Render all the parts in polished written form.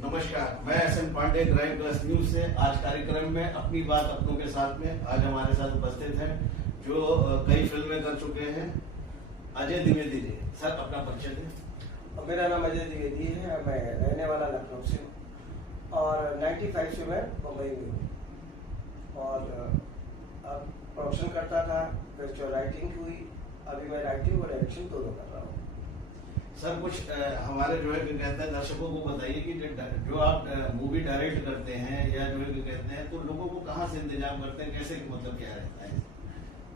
नमस्कार, मैं SN Pandey crime plus news से आज कार्यक्रम में अपनी बात अपनों के साथ में आज हमारे साथ उपस्थित हैं जो कई फिल्में कर चुके हैं। अजय द्विवेदी जी, सर अपना परिचय दें। मेरा नाम अजय द्विवेदी है, मैं रहने वाला लखनऊ से और 95 से मैं मुंबई में हूँ और अब प्रोडक्शन करता था, फिर जो राइटिंग हुई, अभी मैं राइटिंग और डायरेक्शन दोनों कर रहा हूँ। सर कुछ हमारे जो है कहते हैं दर्शकों को बताइए कि जो आप मूवी डायरेक्ट करते हैं या जो है कहते हैं तो लोगों को कहाँ से इंतजाम करते हैं, कैसे मतलब क्या रहता है,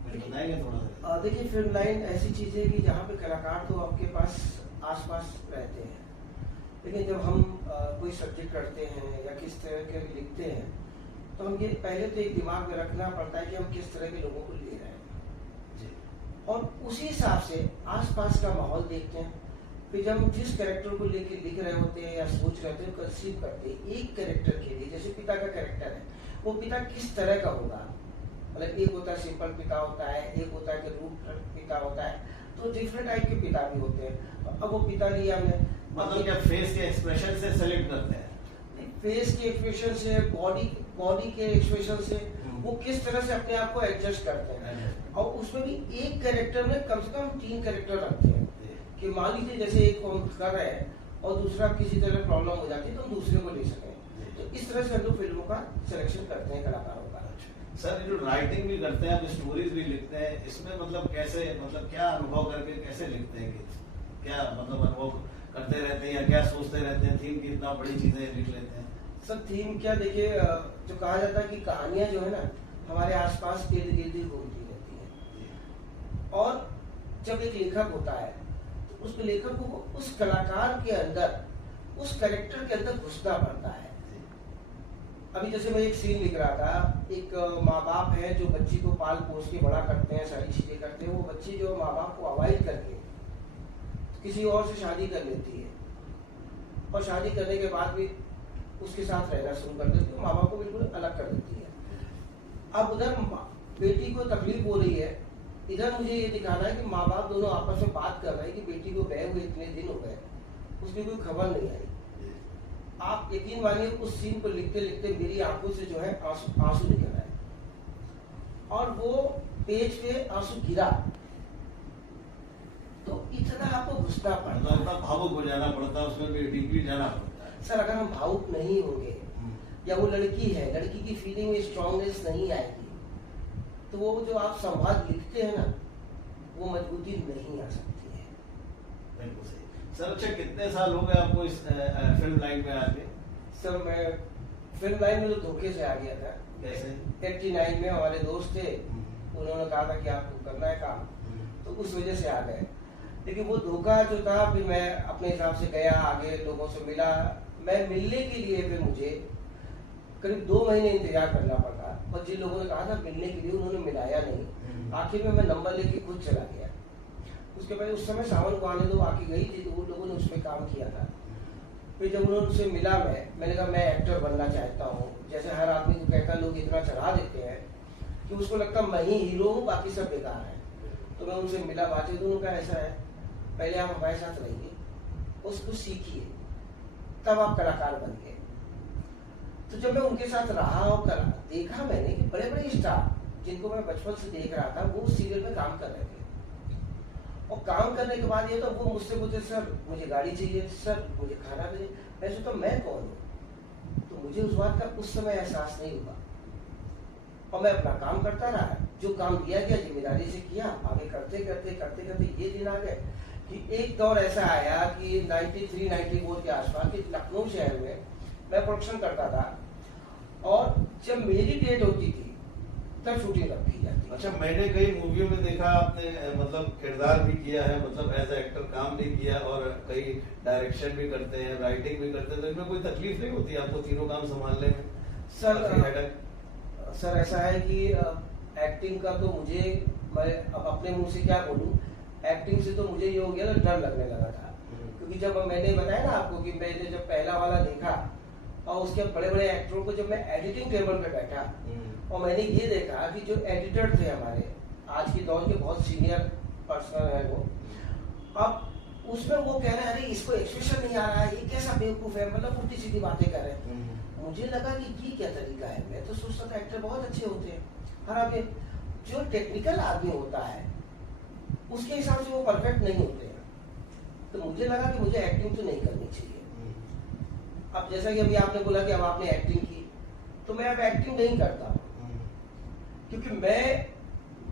कुछ बताएंगे थोड़ा सा। देखिए, फिल्म लाइन ऐसी चीज़ है कि जहाँ पे कलाकार तो आपके पास आसपास रहते हैं, लेकिन जब हम कोई सब्जेक्ट करते हैं या किस तरह के लिखते हैं तो हम ये पहले तो एक दिमाग में रखना पड़ता है कि हम किस तरह के लोगों को ले रहे हैं और उसी हिसाब से आसपास का माहौल देखते हैं। फिर जब हम जिस कैरेक्टर को लेके लिख रहे होते हैं या सोच रहे होते हैं, कंसीव करते हैं एक कैरेक्टर के लिए, जैसे पिता का कैरेक्टर है, वो पिता किस तरह का होगा, मतलब एक होता है सिंपल पिता होता है, एक होता है कि रूट पिता होता है, तो डिफरेंट टाइप के पिता भी होते हैं। अब वो पिता लिया हमने, मतलब क्या फेस के एक्सप्रेशन से सेलेक्ट करते हैं? फेस के एक्सप्रेशन से, बॉडी के एक्सप्रेशन से वो किस तरह से अपने आप को एडजस्ट करते हैं। और उसमें भी एक कैरेक्टर में कम से कम 3 कैरेक्टर रखते हैं कि मान लीजिए जैसे एक को हम कर रहे हैं और दूसरा किसी तरह प्रॉब्लम हो जाती है तो हम दूसरे को ले सकें। तो इस तरह से हम लोग फिल्मों का सिलेक्शन करते हैं कलाकारों का। सर जो राइटिंग भी करते हैं, आप स्टोरीज भी लिखते हैं, इसमें मतलब कैसे, मतलब क्या अनुभव करके कैसे लिखते हैं, क्या मतलब अनुभव करते रहते हैं या क्या सोचते रहते हैं, थीम की इतना बड़ी चीजें लिख लेते हैं? सर थीम क्या, देखिए जो कहा जाता है कि कहानियां जो है ना हमारे आसपास इर्द गिर्द ही घूमती रहती है और जब एक लेखक होता है तो उस लेखक को उस कलाकार के अंदर, उस कैरेक्टर के अंदर घुसना पड़ता है। अभी जैसे मैं एक सीन लिख रहा था, एक माँ बाप है जो बच्ची को पाल पोस के बड़ा करते हैं, सारी चीजें करते हैं, वो बच्ची जो माँ बाप को अवॉइड करके किसी और से शादी कर लेती है और शादी करने के बाद भी उसके साथ रहना शुरू कर देती है, माँ बाप को बिल्कुल अलग कर देती है। अब उधर बेटी को तकलीफ हो रही है, इधर मुझे ये दिखाना है कि माँ बाप दोनों आपस में बात कर रहे हैं कि बेटी को गए हुए इतने दिन हो गए, उसकी कोई खबर नहीं आई। आप यकीन मानिए उस सीन को लिखते लिखते मेरी आंखों से जो है आंसू निकल आए और वो पेज पे आंसू गिरा तो इतना आपको घुसना पड़ता है, भावुक हो जाना पड़ता है, उसमें भी डीपली जाना पड़ता है। सर अगर हम भावुक नहीं होंगे या वो लड़की है, लड़की की फीलिंग में स्ट्रॉन्गनेस नहीं आएगी तो वो जो आप संवाद लिखते हैं ना वो मजबूती नहीं आ सकती है। बिल्कुल सही। सर अच्छा कितने साल हो गए आपको इस फिल्म लाइन में आके? सर मैं फिल्म लाइन में तो धोखे से आ गया था। कैसे? 89 में हमारे दोस्त थे, उन्होंने कहा था कि आपको करना है काम, तो उस वजह से आ गए। लेकिन वो धोखा जो था, फिर मैं अपने हिसाब से गया, आगे लोगों से मिला। मैं मिलने के लिए फिर मुझे करीब 2 महीने इंतजार करना पड़ा और जिन लोगों ने कहा था मिलने के लिए उन्होंने मिलाया नहीं। आखिर में मैं नंबर लेके खुद चला गया। उसके बाद उस समय सावन को आने दो आके गई थी तो उन लोगों ने उस पर काम किया था। फिर जब उन्होंने उससे मिला, मैंने कहा मैं एक्टर बनना चाहता हूँ। जैसे हर आदमी को कहता लोग इतना चढ़ा देते हैं कि उसको लगता मैं ही हीरो हूँ, बाकी सब बेकार है। तो मैं उनसे मिला, बातें तो उनका ऐसा है, पहले आप हमारे साथ रहिए, उसको सीखिए, तब आप कलाकार बन गए। तो जब मैं उनके साथ रहा और देखा मैंने कि बड़े बड़े स्टार जिनको मैं बचपन से देख रहा था वो सीरियल में काम कर रहे थे और काम करने के बाद ये तो वो मुझसे पूछते सर मुझे गाड़ी चाहिए, सर मुझे खाना चाहिए। मैं सोचता मैं कौन हूँ, तो मुझे उस बात का उस समय एहसास नहीं हुआ और मैं अपना काम करता रहा। जो काम दिया गया जिम्मेदारी से किया, आगे करते करते ये दिन आ गए कि एक दौर ऐसा आया कि 93-94 के आसपास कि लखनऊ शहर में मैं प्रोडक्शन करता था और जब मेरी डेट होती थी तब शूटिंग रखी जाती। अच्छा, मैंने कई मूवियों में देखा आपने मतलब किरदार भी किया है, मतलब एज एक्टर काम भी किया और कई डायरेक्शन भी करते हैं, राइटिंग भी करते हैं, तो इसमें कोई तकलीफ नहीं होती आपको तीनों काम संभालने में? सर ऐसा है कि एक्टिंग का तो मुझे, मैं अब अपने मुंह से क्या बोलूं, एक्टिंग से तो मुझे ये हो गया ना, डर लगने लगा था। क्योंकि जब मैंने बताया ना आपको कि मैंने जब पहला वाला देखा और उसके बड़े बड़े एक्टरों को जब मैं एडिटिंग टेबल पे बैठा और मैंने ये देखा कि जो एडिटर थे हमारे आज के दौर के बहुत सीनियर पर्सन है वो, अब उसमें वो कह रहे हैं अरे इसको एक्सप्रेशन नहीं आ रहा है, ये कैसा बेवकूफ है, मतलब उल्टी सीधी बातें कर रहे हैं। मुझे लगा कि ये क्या तरीका है, मैं तो सोचता था एक्टर बहुत अच्छे होते हैं, हालांकि जो टेक्निकल आदमी होता है उसके हिसाब से वो परफेक्ट नहीं होते हैं। तो मुझे लगा कि मुझे एक्टिंग तो नहीं करनी चाहिए। अब जैसा कि अभी आपने बोला कि अब आपने एक्टिंग की, तो मैं अब एक्टिंग नहीं करता, क्योंकि मैं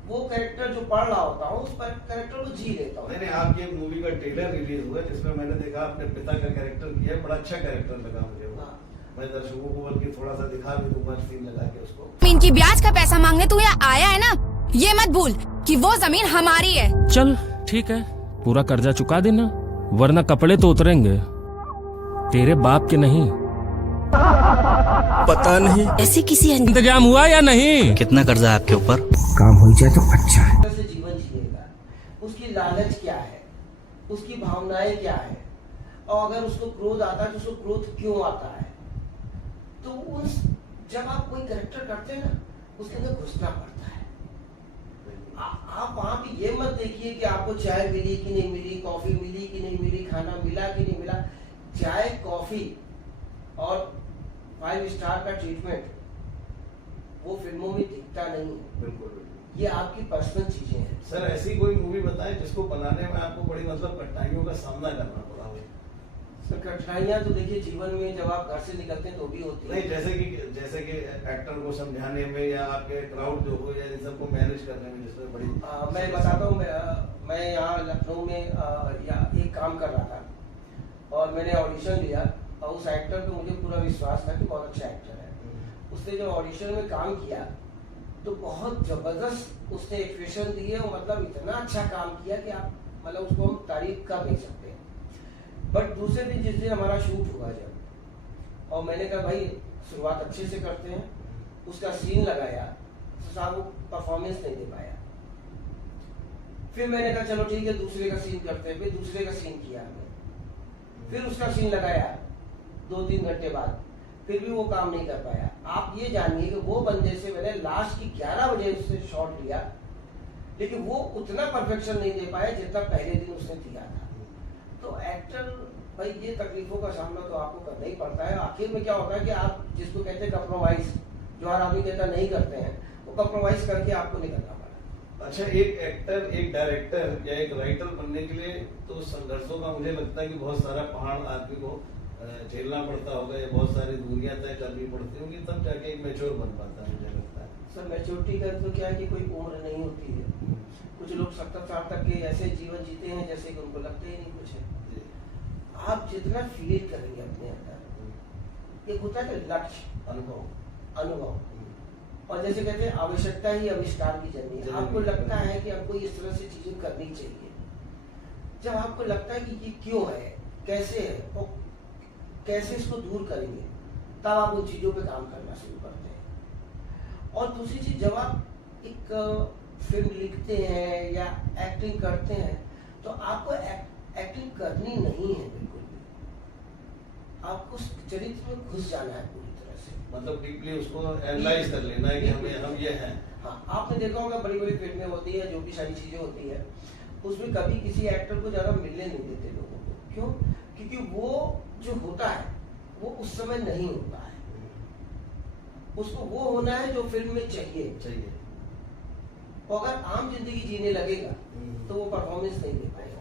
वो कैरेक्टर जो पढ़ रहा होता हूँ उस कैरेक्टर को जी लेता हूँ। नहीं, आपकी मूवी का ट्रेलर रिलीज हुआ जिसमें मैंने देखा आपने पिता का कैरेक्टर किया, बड़ा अच्छा कैरेक्टर लगा मुझे वो। मैं दर्शकों को बल्कि थोड़ा सा दिखा भी दूंगा सीन लगा के उसको। इनकी ब्याज का पैसा मांगने तू यहाँ आया है ना, ये मत भूल कि वो जमीन हमारी है। चल ठीक है, पूरा कर्जा चुका देना, वरना कपड़े तो उतरेंगे तेरे बाप के नहीं। पता नहीं ऐसे किसी इंतजाम हुआ या नहीं? कितना कर्जा है आपके ऊपर? काम हो जाए तो अच्छा है। कैसे जीवन जिएगा, उसकी लालच क्या है, उसकी भावनाएं क्या है, और अगर उसको क्रोध आता है तो उसको क्रोध क्यों आता है। तो उस जब आप कोई कैरेक्टर करते हैं ना, उसके अंदर घुसना पड़ता है। आप वहां पे ये मत देखिए कि आपको चाय मिली कि नहीं मिली, कॉफी मिली कि नहीं मिली, खाना मिला कि नहीं मिला। चाय, कॉफी और 5 स्टार का ट्रीटमेंट वो फिल्मों में दिखता नहीं है। बिल्कुल, ये आपकी पर्सनल चीजें हैं। सर ऐसी कोई मूवी बताएं जिसको बनाने में आपको बड़ी मतलब कठिनाइयों का सामना करना पड़ा हो। सर कठिनाइयां तो देखिए जीवन में जब आप घर से निकलते हैं तो भी होती है। नहीं, जैसे कि एक्टर को समझाने में या आपके क्राउड जो हो या इन सबको मैनेज करने में जिसमें बड़ी मैं बताता हूँ, मैं यहाँ लखनऊ में एक काम कर रहा था और मैंने ऑडिशन लिया और उस एक्टर पे मुझे पूरा विश्वास था कि बहुत अच्छा एक्टर है। उसने जो ऑडिशन में काम किया तो बहुत जबरदस्त उसने एक्सप्रेशन दिए और मतलब इतना अच्छा काम किया कि आप मतलब उसको हम तारीफ कर नहीं सकते। बट दूसरे दिन जिस दिन हमारा शूट हुआ जब, और मैंने कहा भाई शुरुआत अच्छे से करते हैं, उसका सीन लगाया तो साहब वो परफॉर्मेंस नहीं दे पाया। फिर मैंने कहा चलो ठीक है दूसरे का सीन करते हैं, फिर दूसरे का सीन किया हमने, फिर उसका सीन लगाया 2-3 घंटे बाद, फिर भी वो काम नहीं कर पाया। आप ये जानिए कि वो बंदे से मैंने लास्ट की 11 बजे उससे शॉट लिया, लेकिन वो उतना परफेक्शन नहीं दे पाया जितना पहले दिन उसने दिया था। तो एक्टर भाई ये तकलीफों का सामना तो आपको करना ही पड़ता है। आखिर में क्या होता है कि आप जिसको कहते हैं कॉम्प्रोमाइज, जो हर आदमी कहता नहीं करते हैं, वो कॉम्प्रोमाइज करके आपको निकलना पड़ा। अच्छा, एक एक्टर, एक डायरेक्टर या एक राइटर बनने के लिए तो संघर्षों का मुझे लगता है कि बहुत सारा पहाड़ आदमी को झेलना पड़ता होगा या बहुत सारी दूरियां तय करनी पड़ती होंगी, तब जाके एक मैच्योर बन पाता है मुझे लगता है। सर मैच्योरिटी का तो क्या है कि कोई उम्र नहीं होती है। कुछ लोग 70 साल तक के ऐसे जीवन जीते हैं जैसे कि उनको लगता ही नहीं कुछ है। आप जितना फील करेंगे अपने अंदर, एक होता है लक्ष्य, अनुभव, और जैसे कहते हैं आवश्यकता ही आविष्कार की जन्म है। आपको लगता है कि हमको इस तरह से चीजें करनी चाहिए, जब आपको लगता है कि ये क्यों है, कैसे है और कैसे इसको दूर करेंगे, तब आप उन चीजों पे काम करना शुरू करते हैं। और दूसरी चीज, जब आप एक फिल्म लिखते हैं या एक्टिंग करते हैं तो आपको एक्टिंग करनी नहीं है बिल्कुल भी, आपको उस चरित्र में घुस जाना है पूरी तरह से, मतलब डीपली उसको एनालाइज कर लेना है कि हम ये हैं। हाँ, आपने देखा होगा बड़ी बड़ी फिल्में होती है, जो भी सारी चीजें होती है, उसमें कभी किसी एक्टर को ज्यादा मिलने नहीं देते लोगों को। क्यों? क्योंकि वो जो होता है वो उस समय नहीं होता है, उसको वो होना है जो फिल्म में चाहिए। और अगर आम जिंदगी जीने लगेगा तो वो परफॉर्मेंस नहीं दे पाएगा।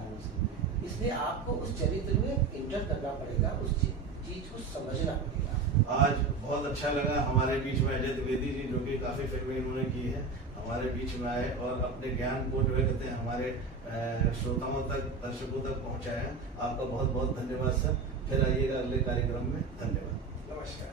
इसलिए आपको उस चरित्र में इंटर करना पड़ेगा, उस चीज को समझना पड़ेगा। आज बहुत अच्छा लगा हमारे बीच में अजय द्विवेदी जी, जो कि काफी फिल्में इन्होंने की है, हमारे बीच में आए और अपने ज्ञान को जो है कहते हैं हमारे श्रोताओं तक, दर्शकों तक पहुंचाया। आपका बहुत बहुत धन्यवाद सर। फिर आइएगा अगले कार्यक्रम में। धन्यवाद। नमस्कार।